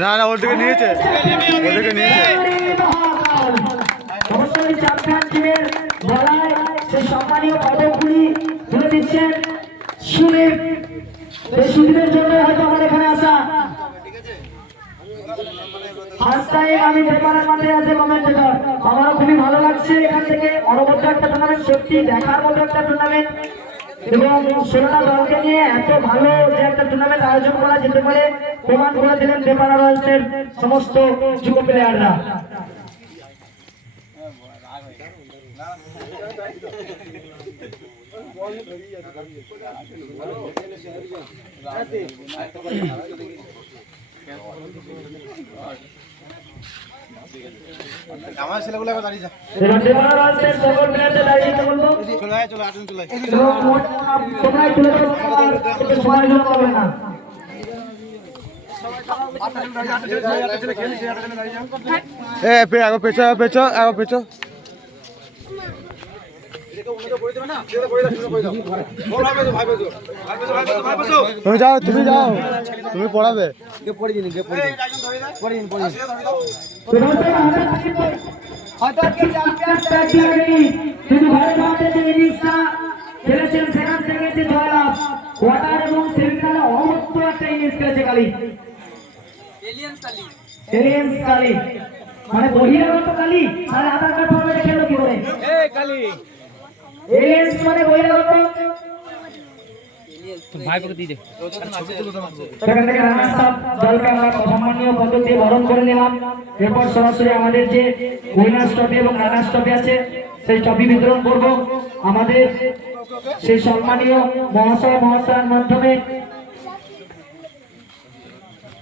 না না দিকে নিয়েছে। ওর নিয়েছে। দিচ্ছেন জন্য আমার এখানে আসা। ফার্স্ট টাইম আমি আমারও খুবই ভালো লাগছে এখান থেকে। অনবদ্য একটা টুর্নামেন্ট সত্যি দেখার মতো একটা টুর্নামেন্ট এবং ষোলোটা দলকে নিয়ে এত ভালো যে একটা টুর্নামেন্ট আয়োজন করা যেতে পারে প্রমাণ করে দিলেন পেপার রয়্যালসের সমস্ত যুব প্লেয়াররা আমার ছেলেগুলো একবার দাঁড়িয়ে যা আগো পেছো পেছো আগো পেছো। তুমি যাও তুমি যাও তুমি পড়াবে। হয়তো যে জয়লাভ কোয়ার্টার এবং সেমিফাইনালে অমত্ত একটা ইনিংস খেলেছে কালি। এলিয়েন্স কালি। মানে বহিরাগত কালি তাহলে আধার কার্ড ফর্মেটে খেলো কি করে? এলিয়েন্স মানে বহিরাগত সেখান থেকে রানার্স আপ দলকে আমরা সম্মানীয় পদক দিয়ে বরণ করে নিলাম। এরপর সরাসরি আমাদের যে উইনার্স ট্রফি এবং রানার্স ট্রফি আছে সেই ট্রফি বিতরণ করব। আমাদের সেই সম্মানীয় মহাশয় মহাশয়ের মাধ্যমে